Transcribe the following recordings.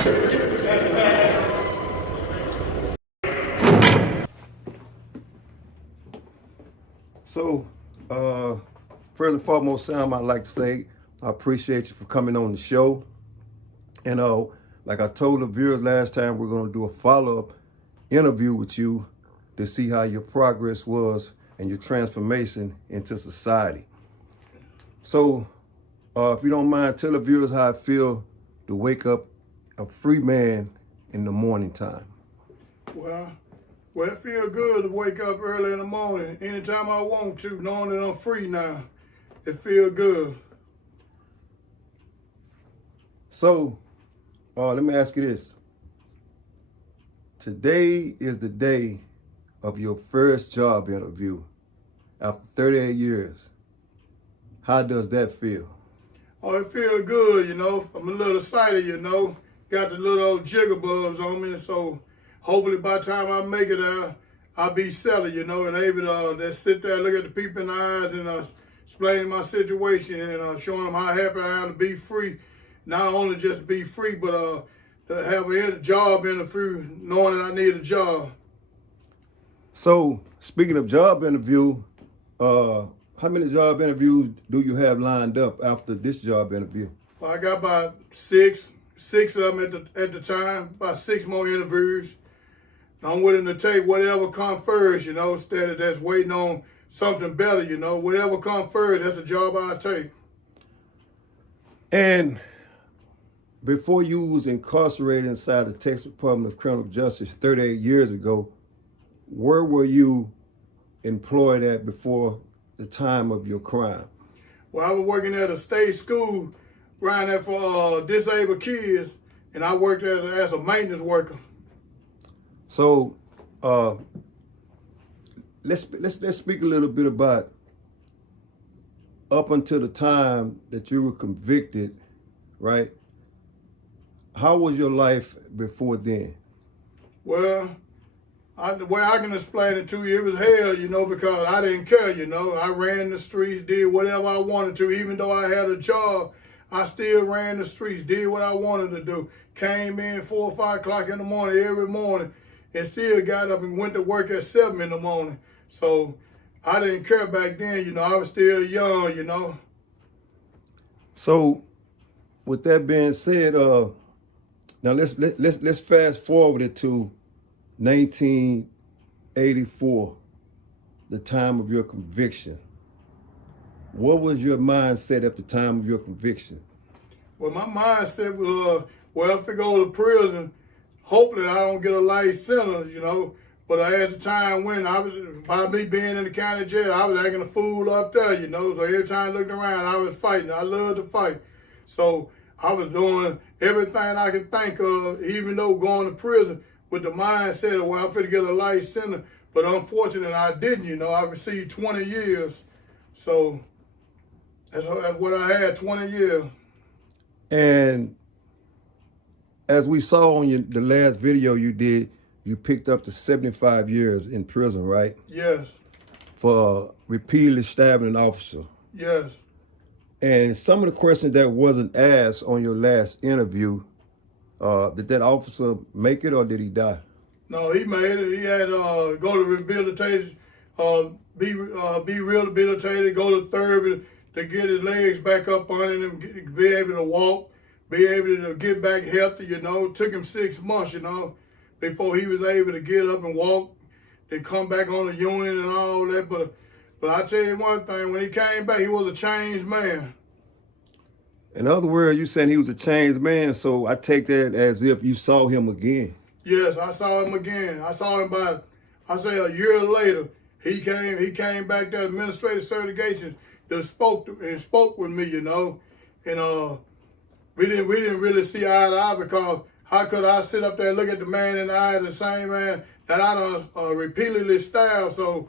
So, first and foremost, Sam, I'd like to say I appreciate you for coming on the show. And like I told the viewers last time, we're going to do a follow-up interview with you to see how your progress was and your transformation into society. So, if you don't mind, tell the viewers how I feel to wake up a free man in the morning time. Well, it feels good to wake up early in the morning, anytime I want to, knowing that I'm free now. It feels good. So, let me ask you this. Today is the day of your first job interview after 38 years. How does that feel? Oh, it feels good, you know. I'm a little excited, you know. Got the little old jigglebubs on me, so hopefully by the time I make it out, I'll be settled, you know, and able to just sit there, look at the people in the eyes and explain my situation and showing them how happy I am to be free. Not only just be free, but to have a job interview, knowing that I need a job. So, speaking of job interview, how many job interviews do you have lined up after this job interview? Well, I got about six of them at the time, about 6 more interviews. I'm willing to take whatever comes first, you know, instead of just waiting on something better, you know. Whatever comes first, that's a job I take. And before you was incarcerated inside the Texas Department of Criminal Justice 38 years ago, where were you employed at before the time of your crime? Well, I was working at a state school around there for disabled kids, and I worked as a maintenance worker. So, let's speak a little bit about up until the time that you were convicted, right? How was your life before then? Well, the way I can explain it to you, it was hell, you know, because I didn't care, you know. I ran the streets, did whatever I wanted to. Even though I had a job, I still ran the streets, did what I wanted to do. Came in 4 or 5 o'clock in the morning every morning and still got up and went to work at 7 in the morning. So I didn't care back then, you know. I was still young, you know. So with that being said, now let's fast forward it to 1984, the time of your conviction. What was your mindset at the time of your conviction? Well, my mindset was, well, if I go to prison, hopefully I don't get a life sentence, you know. But as the time went, by me being in the county jail, I was acting a fool up there, you know. So every time I looked around, I was fighting. I loved to fight. So I was doing everything I could think of, even though going to prison, with the mindset of, well, I'm going to get a life sentence. But unfortunately, I didn't, you know. I received 20 years. So that's what I had, 20 years. And as we saw on the last video you did, you picked up to 75 years in prison, right? Yes. For repeatedly stabbing an officer. Yes. And some of the questions that wasn't asked on your last interview, did that officer make it or did he die? No, he made it. He had go to rehabilitation, be rehabilitated, go to therapy to get his legs back up on him, be able to walk, be able to get back healthy, you know. It took him 6 months, you know, before he was able to get up and walk and come back on the unit and all that. But I tell you one thing, when he came back, he was a changed man. In other words, you saying he was a changed man, so I take that as if you saw him again. Yes, I saw him again. I saw him by, I say a year later, he came back to administrative certification that spoke with me, you know. And we didn't really see eye to eye, because how could I sit up there and look at the man in the eye, the same man that I done repeatedly stabbed? So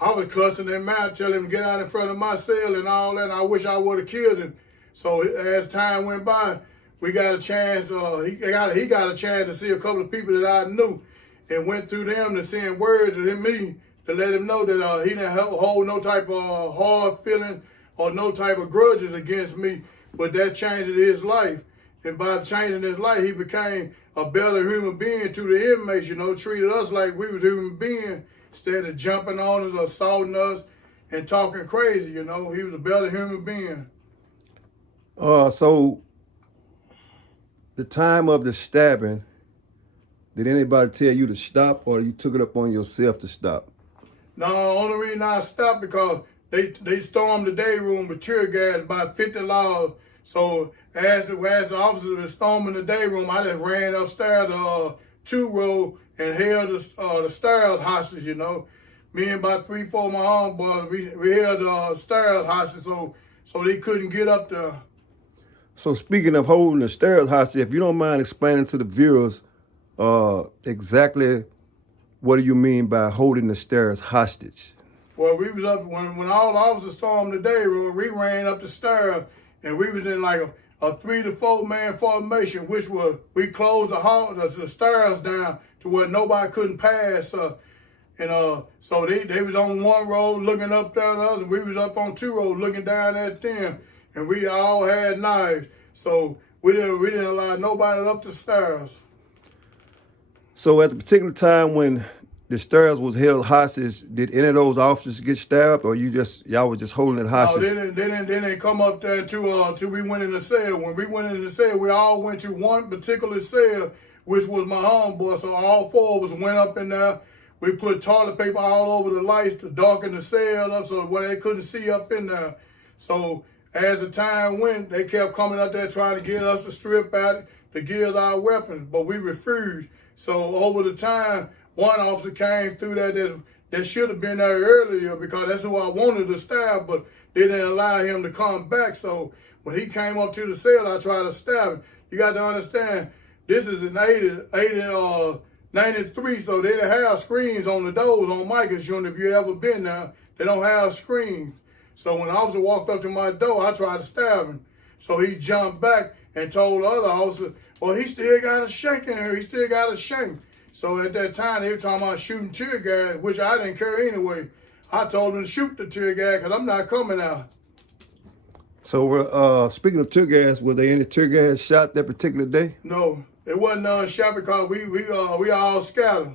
I was cussing him out, telling him to get out in front of my cell and all that, and I wish I would have killed him. So as time went by, we got a chance, he got a chance to see a couple of people that I knew, and went through them to send words to me to let him know that he didn't hold no type of hard feeling or no type of grudges against me, but that changed his life. And by changing his life, he became a better human being to the inmates, you know, treated us like we was human beings instead of jumping on us, assaulting us, and talking crazy, you know. He was a better human being. So the time of the stabbing, did anybody tell you to stop, or you took it up on yourself to stop? No, the only reason I stopped because they stormed the day room with tear gas, about 50 logs. So as the officers were storming the day room, I just ran upstairs to 2-row and held the stairs hostage, you know. Me and about 3, 4 of my homeboys, we held the stairs hostage so they couldn't get up there. So speaking of holding the stairs hostage, if you don't mind explaining to the viewers exactly what do you mean by holding the stairs hostage? Well, we was up, when all the officers stormed the day room, we ran up the stairs, and we was in like a 3 to 4 man formation, which was, we closed the stairs down to where nobody couldn't pass. So they was on 1 row looking up down us, and we was up on 2 rows looking down at them, and we all had knives. So we didn't allow nobody up the stairs. So at the particular time when the stairs was held hostage, did any of those officers get stabbed, or y'all were just holding it hostage? No, they didn't come up there till we went in the cell. When we went in the cell, we all went to one particular cell, which was my homeboy. So all 4 of us went up in there. We put toilet paper all over the lights to darken the cell up so where they couldn't see up in there. So as the time went, they kept coming up there trying to get us to strip out, to give us our weapons, but we refused. So over the time, one officer came through that should have been there earlier because that's who I wanted to stab, but they didn't allow him to come back. So when he came up to the cell, I tried to stab him. You got to understand, this is in 93, so they didn't have screens on the doors on Micah's unit. If you ever been there, they don't have screens. So when the officer walked up to my door, I tried to stab him. So he jumped back and told the other officer, well, he still got a shank in here. He still got a shank. So at that time, they were talking about shooting tear gas, which I didn't care anyway. I told them to shoot the tear gas because I'm not coming out. So speaking of tear gas, were there any tear gas shot that particular day? No, it wasn't none shot because we all scattered.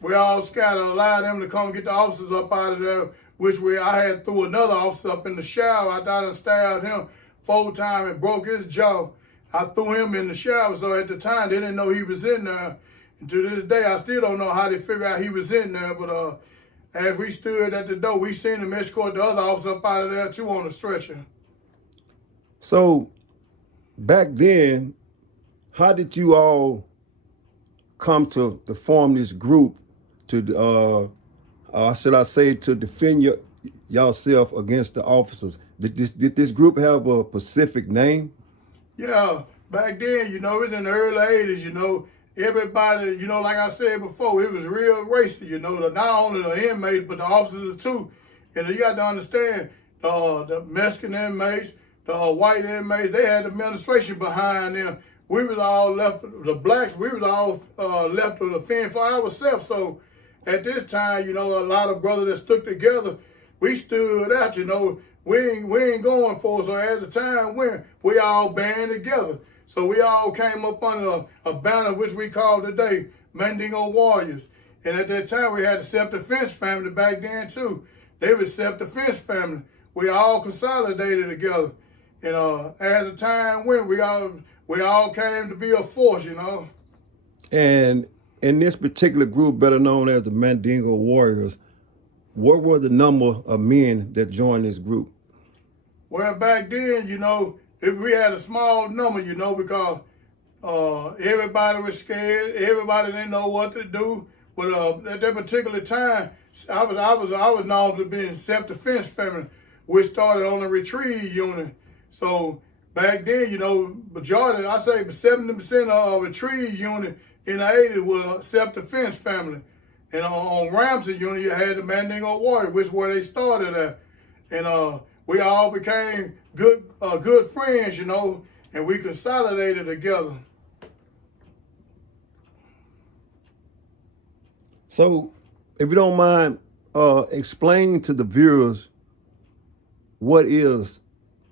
We all scattered, allowed them to come get the officers up out of there, which I had threw another officer up in the shower. I thought I stabbed him 4 times and broke his jaw. I threw him in the shower, so at the time, they didn't know he was in there. And to this day, I still don't know how they figured out he was in there, but as we stood at the door, we seen him escort the other officer up out of there, too, on a stretcher. So back then, how did you all come to form this group to, should I say, to defend yourself against the officers? Did this group have a specific name? Yeah, back then, you know, it was in the early 80s, you know, everybody, you know, like I said before, it was real racist, you know, not only the inmates, but the officers too. And you got to understand, the Mexican inmates, the white inmates, they had the administration behind them. We was all left, the blacks, we was all left to fend for ourselves. So at this time, you know, a lot of brothers that stuck together, we stood out, you know. We ain't going for it. So as the time went, we all band together. So we all came up under a banner which we call today Mandingo Warriors. And at that time, we had the self-defense family back then too. They were self-defense family. We all consolidated together. And as the time went, we all came to be a force, you know. And in this particular group, better known as the Mandingo Warriors, what were the number of men that joined this group? Well, back then, you know, we had a small number, you know, because everybody was scared. Everybody didn't know what to do. But at that particular time, I was known to be in self-defense family, which started on the retrieve unit. So back then, you know, majority, I say 70% of retrieve unit in the 80s was self-defense family. And on Ramsey unit, you had the Mandingo Warrior, which is where they started at. And we all became good friends, you know, and we consolidated together. So, if you don't mind, explain to the viewers what is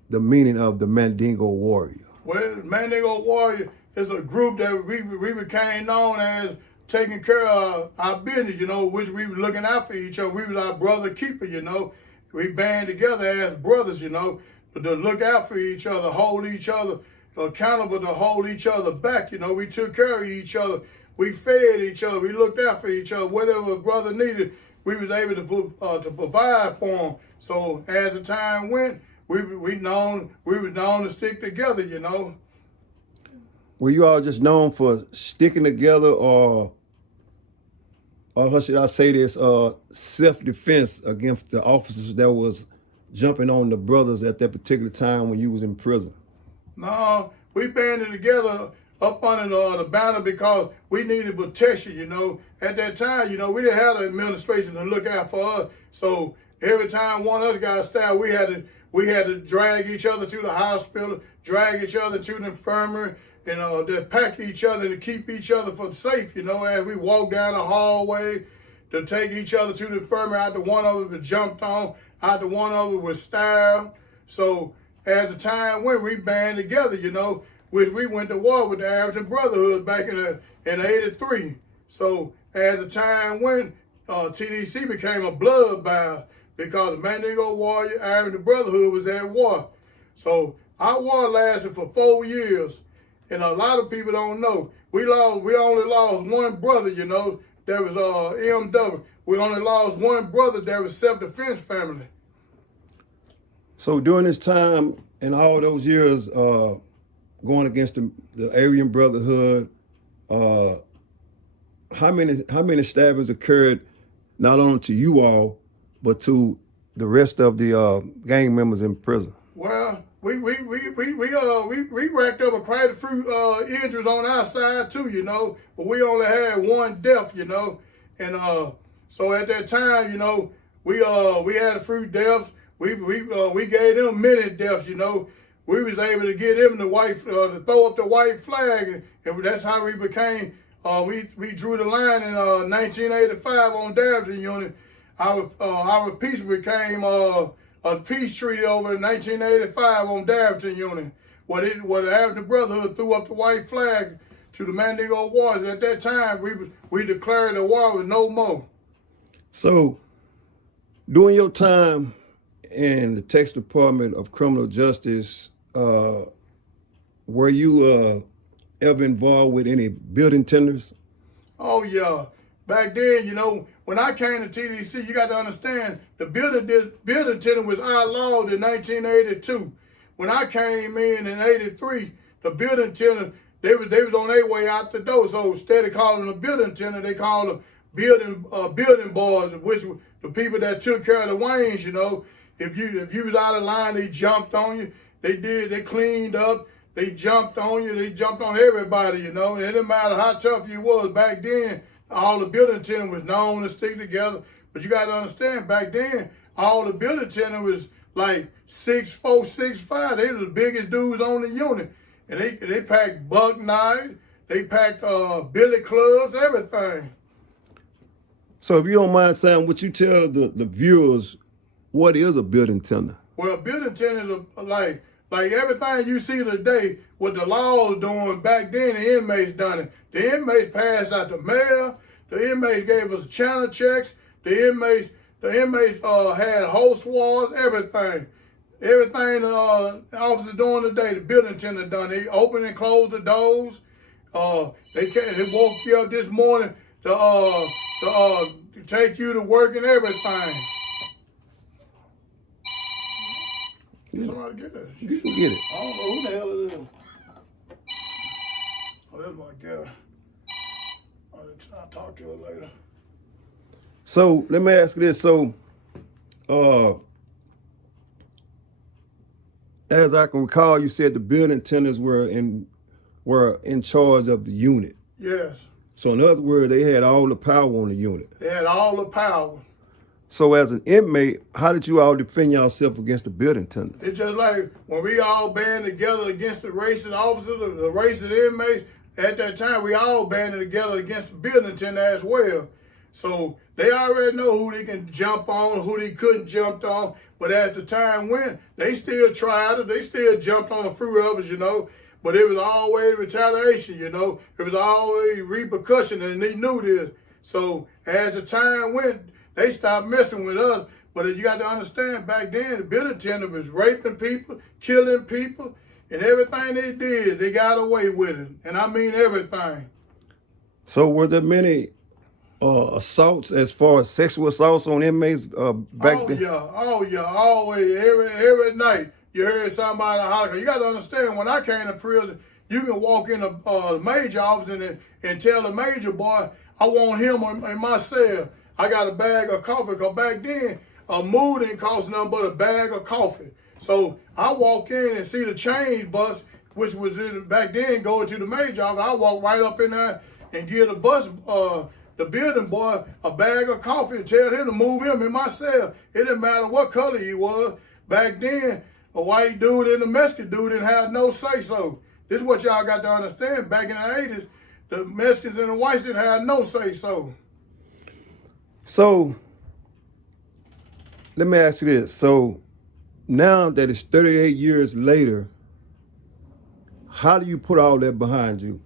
the meaning of the Mandingo Warrior. Well, Mandingo Warrior is a group that we became known as taking care of our business, you know, which we were looking out for each other. We was our brother keeper, you know. We band together as brothers, you know, to look out for each other, hold each other accountable, to hold each other back, you know. We took care of each other. We fed each other. We looked out for each other. Whatever a brother needed, we was able to provide for him. So as the time went, we was known to stick together, you know. Were you all just known for sticking together, or how should I say this, self-defense against the officers that was jumping on the brothers at that particular time when you was in prison? No, we banded together up under the banner because we needed protection, you know. At that time, you know, we didn't have the administration to look out for us. So every time one of us got stabbed, we had to drag each other to the hospital, drag each other to the infirmary, and to pack each other to keep each other for safe, you know, as we walk down the hallway, to take each other to the infirmary. After one of us was jumped on, after one of us was stabbed. So as the time went, we banded together, you know, which we went to war with the African Brotherhood back in '83. So as the time went, TDC became a bloodbath because the Mandingo Warrior African Brotherhood was at war. So our war lasted for 4 years. And a lot of people don't know. We only lost one brother, you know, that was MW. We only lost one brother that was self-defense family. So during this time and all those years going against the Aryan Brotherhood, how many stabbings occurred not only to you all, but to the rest of the gang members in prison? Well, we racked up quite a few injuries on our side too, you know, but we only had one death, you know, and so at that time, you know, we had a few deaths. We gave them many deaths, you know. We was able to get them to throw up the white flag, and that's how we became. We drew the line in 1985 on Davidson Unit. Our peace became a peace treaty over in 1985 on Davidson Unit, where the African Brotherhood threw up the white flag to the Mandingo Warriors. At that time, we declared the war was no more. So, during your time in the Texas Department of Criminal Justice, were you ever involved with any building tenders? Oh yeah. Back then, you know, when I came to TDC, you got to understand, the building tender was outlawed in 1982. When I came in '83, the building tender, they was on their way out the door. So instead of calling them building tender, they called them building boys, which were the people that took care of the wings, you know. If you was out of line, they jumped on you. They cleaned up. They jumped on you. They jumped on everybody, you know. It didn't matter how tough you was back then. All the building tender was known to stick together. But you got to understand, back then, all the building tender was like 6'4", 6'5". They were the biggest dudes on the unit. And they packed buck knives. They packed billy clubs, everything. So if you don't mind saying, would you tell the viewers what is a building tender? Well, a building tender is like everything you see today, what the law was doing back then, the inmates done it. The inmates passed out the mail. The inmates gave us channel checks. The inmates had host walls, everything. Everything the officers doing today, the building tender done. They opened and closed the doors. They woke you up this morning to take you to work and everything. Somebody get that. You can get it. I don't know who the hell it is. Oh, that's my girl. I'll talk to her later. So let me ask you this. So, as I can recall, you said the building tenders were in charge of the unit. Yes. So in other words, they had all the power on the unit. They had all the power. So as an inmate, how did you all defend yourself against the building tender? It's just like when we all band together against the racist officers, the racist inmates, at that time we all banded together against the building tender as well. So they already know who they can jump on, who they couldn't jump on. But as the time went, they still tried it. They still jumped on a few of us, you know. but it was always retaliation, you know. It was always repercussion, and they knew this. So as the time went, they stopped messing with us. But you got to understand, back then, the building attendant was raping people, killing people, and everything they did, they got away with it. And I mean everything. So were there many assaults as far as sexual assaults on inmates back then? Oh yeah, always, every night you heard somebody holler. You got to understand, when I came to prison, you can walk in the major office and tell the major boy, I want him in my cell. I got a bag of coffee, because back then, a meal didn't cost nothing but a bag of coffee. So I walk in and see the change bus, which was back then going to the major office. I walk right up in there and give the bus, the building boy, a bag of coffee and tell him to move him in my cell. It didn't matter what color he was. Back then, a white dude and a Mexican dude didn't have no say-so. This is what y'all got to understand. Back in the 80s, the Mexicans and the whites didn't have no say-so. So, let me ask you this. So, now that it's 38 years later, how do you put all that behind you?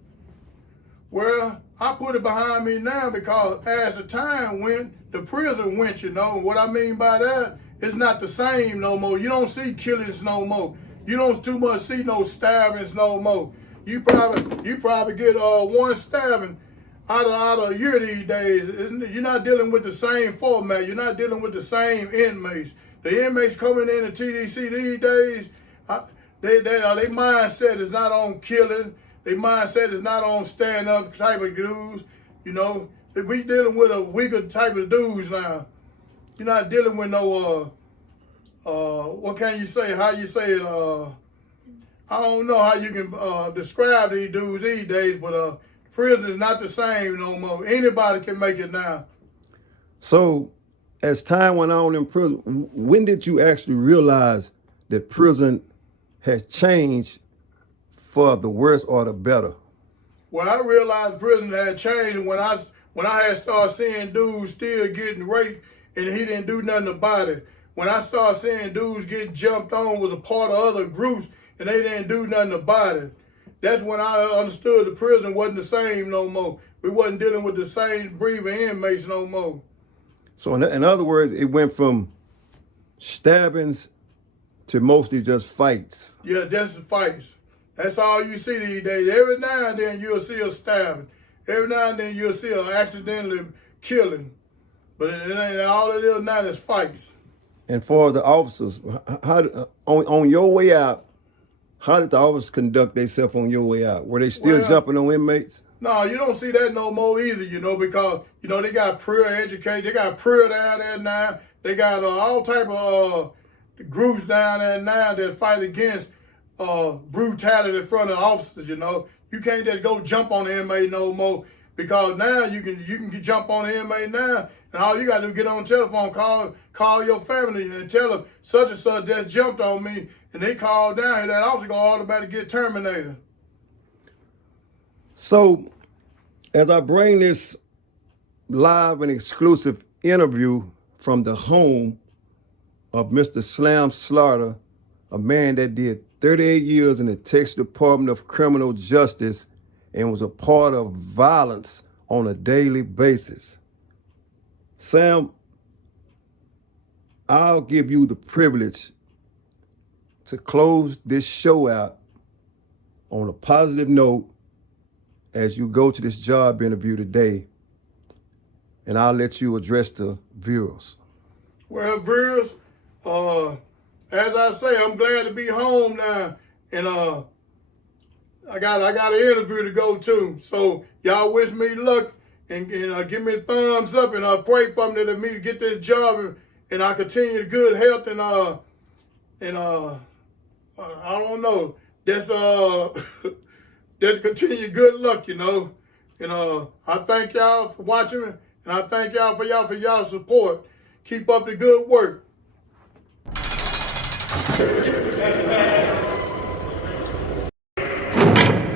Well, I put it behind me now because as the time went, the prison went, you know. What I mean by that, it's not the same no more. You don't see killings no more. You don't too much see no stabbings no more. You probably get one stabbing out of a year these days. You're not dealing with the same format. You're not dealing with the same inmates. The inmates coming in the TDC these days, their mindset is not on killing. Their mindset is not on stand-up type of dudes. You know, we dealing with a weaker type of dudes now. You're not dealing with no, what can you say? How you say it? I don't know how you can describe these dudes these days, but prison is not the same no more. Anybody can make it now. So, as time went on in prison, when did you actually realize that prison has changed for the worse or the better? Well, I realized prison had changed when I had started seeing dudes still getting raped and he didn't do nothing about it. When I started seeing dudes getting jumped on was a part of other groups and they didn't do nothing about it. That's when I understood the prison wasn't the same no more. We wasn't dealing with the same breathing inmates no more. So in other words, it went from stabbings to mostly just fights. Yeah, just fights. That's all you see these days. Every now and then you'll see a stabbing. Every now and then you'll see an accidentally killing. But it ain't all it is now is fights. And for the officers, on your way out, how did the officers conduct themselves on your way out? Were they still jumping on inmates? No, you don't see that no more either, you know, because, you know, they got prayer education. They got prayer down there now. They got all type of groups down there now that fight against brutality in front of officers, you know. You can't just go jump on the inmate no more because now you can jump on the inmate now and all you got to do is get on the telephone, call your family and tell them such and such just jumped on me and they call down and that officer going to automatically get terminated. So, as I bring this live and exclusive interview from the home of Mr. Slam Slaughter, a man that did 38 years in the Texas Department of Criminal Justice and was a part of violence on a daily basis. Sam, I'll give you the privilege to close this show out on a positive note as you go to this job interview today, and I'll let you address the viewers. Well, viewers, as I say, I'm glad to be home now, and I got an interview to go to. So y'all wish me luck and give me a thumbs up and pray for me to get this job and I continue good health and I don't know, just continue good luck, you know. And I thank y'all for watching me, and I thank y'all for y'all support. Keep up the good work.